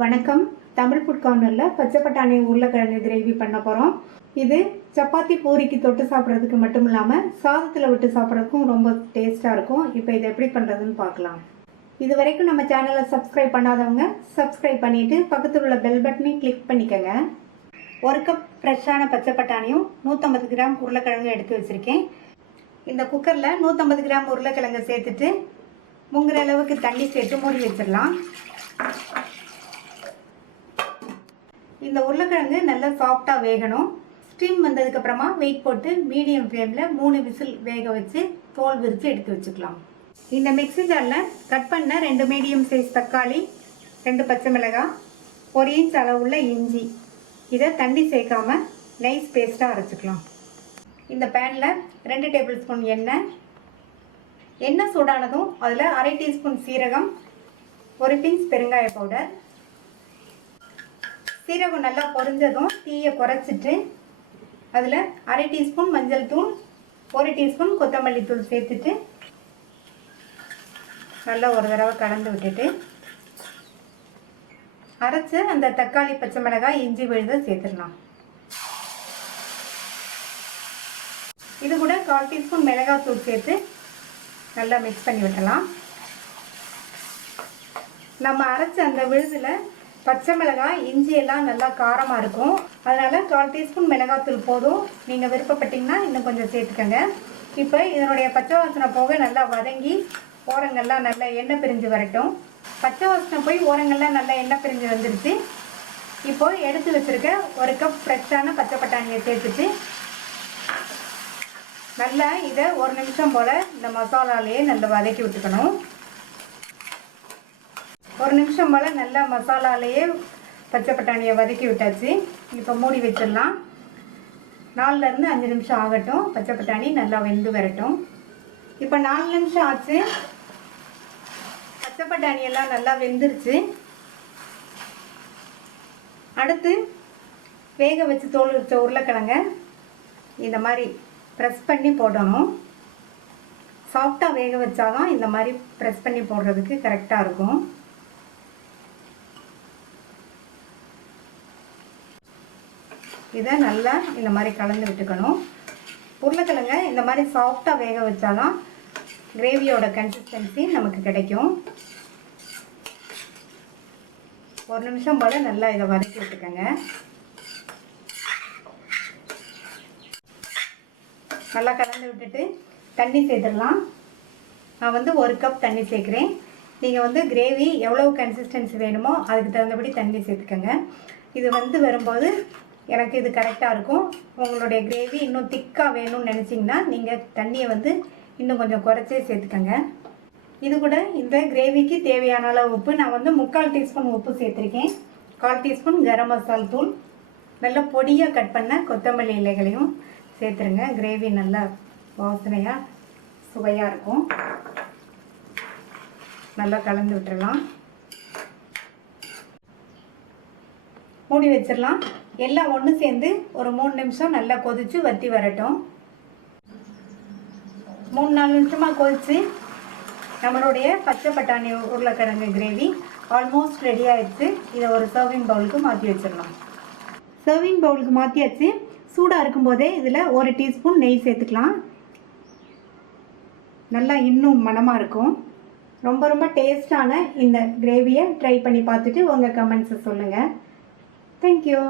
வணக்கம். தமிழ் ஃபுட் கார்னரில் பச்சை பட்டாணி உருளைக்கிழங்கு கிரேவி பண்ண போகிறோம். இது சப்பாத்தி பூரிக்கு தொட்டு சாப்பிட்றதுக்கு மட்டும் இல்லாமல் சாதத்தில் விட்டு சாப்பிட்றதுக்கும் ரொம்ப டேஸ்ட்டாக இருக்கும். இப்போ இதை எப்படி பண்ணுறதுன்னு பார்க்கலாம். இது வரைக்கும் நம்ம சேனலை சப்ஸ்கிரைப் பண்ணாதவங்க சப்ஸ்கிரைப் பண்ணிவிட்டு பக்கத்தில் உள்ள பெல் பட்டனையும் கிளிக் பண்ணிக்கோங்க. 1 கப் ஃப்ரெஷ்ஷான பச்சை பட்டாணியும் 150 கிராம் உருளைக்கிழங்கு எடுத்து வச்சுருக்கேன். இந்த குக்கரில் 150 கிராம் உருளைக்கிழங்கை சேர்த்துட்டு முங்குற அளவுக்கு தண்ணி சேர்த்து மூடி வச்சிடலாம். இந்த உருளைக்கிழங்கு நல்லா சாஃப்டாக வேகணும். ஸ்டீம் வந்ததுக்கப்புறமா வெயிட் போட்டு மீடியம் ஃப்ளேமில் 3 விசில் வேக வச்சு தோல் விரித்து எடுத்து வச்சுக்கலாம். இந்த மிக்ஸி ஜாரில் கட் பண்ண 2 மீடியம் சைஸ் தக்காளி, 2 பச்சை மிளகாய், 1 இன்ச் அளவுள்ள இஞ்சி, இதை தண்ணி சேர்க்காம நைஸ் பேஸ்ட்டாக அரைச்சிக்கலாம். இந்த பேனில் 2 டேபிள் ஸ்பூன் எண்ணெய் சூடானதும் அதில் 1/2 டீஸ்பூன் சீரகம், 1 பிஞ்ச் பெருங்காய பவுடர். சீரகம் நல்லா பொரிஞ்சதும் தீயை குறைச்சிட்டு அதில் 1/2 டீஸ்பூன் மஞ்சள் தூள், 1 டீஸ்பூன் கொத்தமல்லி தூள் சேர்த்துட்டு நல்லா ஒரு தடவை கலந்து விட்டுட்டு அரைச்சி அந்த தக்காளி, பச்சை மிளகாய், இஞ்சி விழுதை சேர்த்துடலாம். இது கூட 1/4 டீஸ்பூன் மிளகாய் தூள் சேர்த்து நல்லா மிக்ஸ் பண்ணி விட்டலாம். நம்ம அரைச்ச அந்த விழுதில் பச்சை மிளகாய், இஞ்சி எல்லாம் நல்லா காரமாக இருக்கும். அதனால் 1/4 டீஸ்பூன் மிளகாத்தூள் போதும். நீங்கள் விருப்பப்பட்டீங்கன்னா இன்னும் கொஞ்சம் சேர்த்துக்கோங்க. இப்போ இதனுடைய பச்சை வாசனை போக நல்லா வதங்கி ஓரங்கள்லாம் நல்லா எண்ணெய் பிரிஞ்சு வரட்டும். பச்சை வாசனை போய் ஓரங்கள்லாம் நல்லா எண்ணெய் பிரிஞ்சு வந்துடுச்சு. இப்போ எடுத்து வச்சுருக்க 1 கப் ஃப்ரெஷ்ஷான பச்சை பட்டாணியை சேர்த்துட்டு நல்லா இதை 1 நிமிஷம் போல் இந்த மசாலாலேயே நல்லா வதக்கி விட்டுக்கணும். 1 நிமிஷம் போல் நல்லா மசாலாலேயே பச்சை பட்டாணியை வதக்கி விட்டாச்சு. இப்போ மூடி வச்சிடலாம். 4லேருந்து 5 நிமிஷம் ஆகட்டும். பச்சை பட்டாணி நல்லா வெந்து வரட்டும். இப்போ 4 நிமிஷம் ஆச்சு. பச்சை பட்டாணியெல்லாம் நல்லா வெந்துருச்சு. அடுத்து வேக வச்சு தோல் வச்ச உருளைக்கிழங்க இந்த மாதிரி ப்ரெஸ் பண்ணி போடணும். சாஃப்டாக வேக வச்சாதான் இந்த மாதிரி ப்ரெஸ் பண்ணி போடுறதுக்கு கரெக்டாக இருக்கும். இதை நல்லா இந்த மாதிரி கலந்து விட்டுக்கணும். உருளைக்கிழங்க இந்த மாதிரி சாஃப்டாக வேக வச்சாதான் கிரேவியோட கன்சிஸ்டன்சி நமக்கு கிடைக்கும். 1 நிமிஷம் போல் நல்லா இதை வதக்கி விட்டுக்கோங்க. நல்லா கலந்து விட்டுட்டு தண்ணி சேர்த்துடலாம். நான் 1 கப் தண்ணி சேர்க்குறேன். நீங்கள் கிரேவி எவ்வளோ கன்சிஸ்டன்சி வேணுமோ அதுக்கு தகுந்தபடி தண்ணி சேர்த்துக்கோங்க. இது வரும்போது எனக்கு இது கரெக்டாக இருக்கும். உங்களுடைய கிரேவி இன்னும் திக்காக வேணும்னு நினச்சிங்கன்னா நீங்கள் தண்ணியை இன்னும் கொஞ்சம் குறைச்சே சேர்த்துக்கோங்க. இது கூட இந்த கிரேவிக்கு தேவையான அளவு உப்பு நான் 3/4 டீஸ்பூன் உப்பு சேர்த்துருக்கேன். 1/4 டீஸ்பூன் கரம் மசால் தூள், நல்லா பொடியாக கட் பண்ண கொத்தமல்லி இலைகளையும் சேர்த்துருங்க. கிரேவி நல்லா வாசனையாக சுவையாக இருக்கும். நல்லா கலந்து விட்டுடலாம். மூடி வச்சிடலாம். எல்லாம் ஒன்று சேர்ந்து ஒரு 3 நிமிஷம் நல்லா கொதித்து வற்றி வரட்டும். 3-4 நிமிஷமாக கொதித்து நம்மளுடைய பச்சை பட்டாணி உருளைக்கிழங்கு கிரேவி ஆல்மோஸ்ட் ரெடி ஆகிடுச்சு. இதை ஒரு சர்விங் பவுலுக்கு மாற்றி வச்சிடலாம். சர்விங் பவுலுக்கு மாற்றியாச்சு. சூடாக இருக்கும்போதே இதில் 1 டீஸ்பூன் நெய் சேர்த்துக்கலாம். நல்லா இன்னும் மணமாக இருக்கும். ரொம்ப ரொம்ப டேஸ்டான இந்த கிரேவியை ட்ரை பண்ணி பார்த்துட்டு உங்கள் கமெண்ட்ஸை சொல்லுங்கள். தேங்க்யூ.